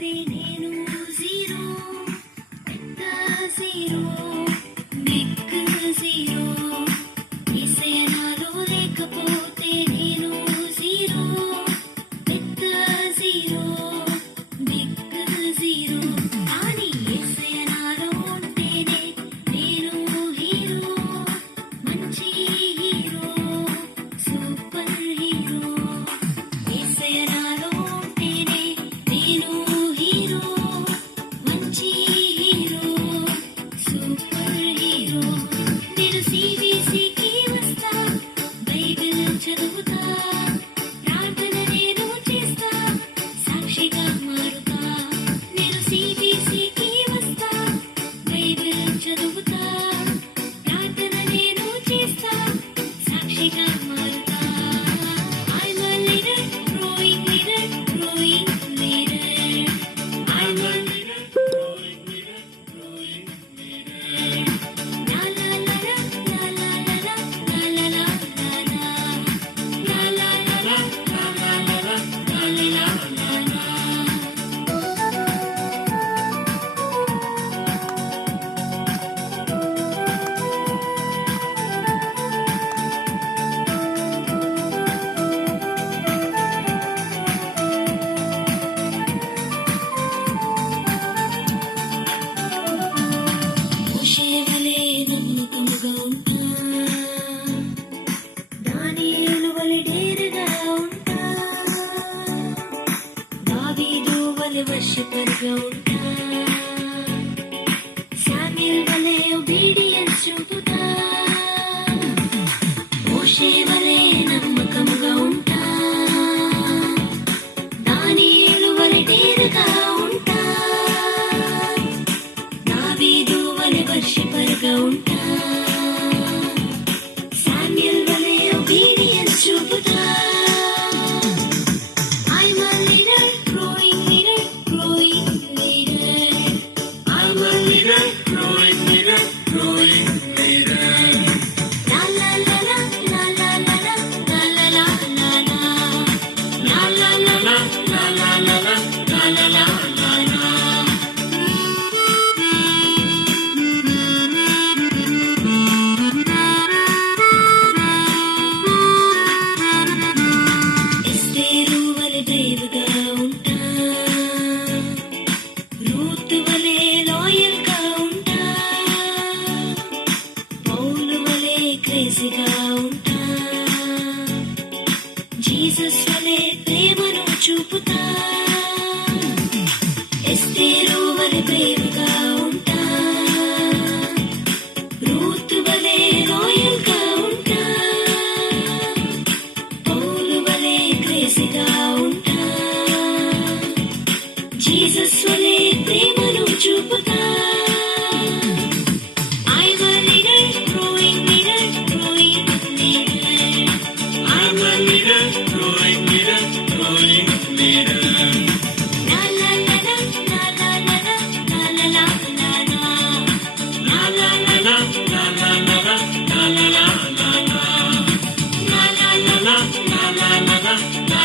లేకపోతే నేను జీరో, పెద్ద జీరో, బిగ్ జీరో. యేసయ్య నాలో లేకపోతే నేను జీరో, పెద్ద జీరో, బిగ్ జీరో. కానీ యేసయ్య నాలో ఉంటేనే నేను హీరో, మంచి హీరో, సూపర్ హీరో. యేసయ్య నాలో ఉంటేనే నేను హీరో, మంచి హీరో, సూపర్ హీరో. నేను CBCకి వస్తా, బైబిల్ చదువుతా, ప్రార్థన నేను చేస్తా, సాక్షిగా మారుతా. నేను CBCకి వస్తా, బైబిల్ చదువుతా, ప్రార్థన నేను చేస్తా, సాక్షిగా మారుతా. I'm a leader, growing leader, growing leader. I'm a leader, growing leader, growing leader. La la la la, la la la la, la la la la la. La la la la, la la la la, la la la la. మోషే వలె నమ్మకముగా ఉంటా, దానియేలు వలె డేరుగా ఉంటా, దావీదు వలె వర్షిపరుగా ఉంటా, Samuel వలె ఒబీడియన్స్ చూపుతా. మోషే వలె నమ్మకముగా ఉంటా, దానియేలు వలె డేరుగా ఉంటా, దావీదు వలె వర్షిపరుగా ఉంటా, శామ్యూల్ వలె obedience చూపుతా. I'm a leader, growing leader, growing leader. I'm a leader, growing leader, growing leader. La la la la, la la la la, la la la la la. La la la la, la la la la, la la la la la. ఎస్తేరు వలె బ్రేవ్‌గా ఉంటా, Ruth వలె లాయల్‌గా ఉంటా, పౌలు వలె క్రేజీగా ఉంటా, Jesus వలె ప్రేమను చూపుతా. ఎస్తేరు వలె బ్రేవ్‌గా ఉంటా, రూత్ వలె లాయల్‌గా ఉంటా, పౌలు వలె క్రేజీగా ఉంటా, జీసస్ వలె ప్రేమను చూపుతా. I'm a leader, growing leader, growing leader. I'm a leader, growing leader, growing leader. La la la la, la la la la, la la la la la. La la la la, la la la la, la la la la la. La la la la, la la la la, la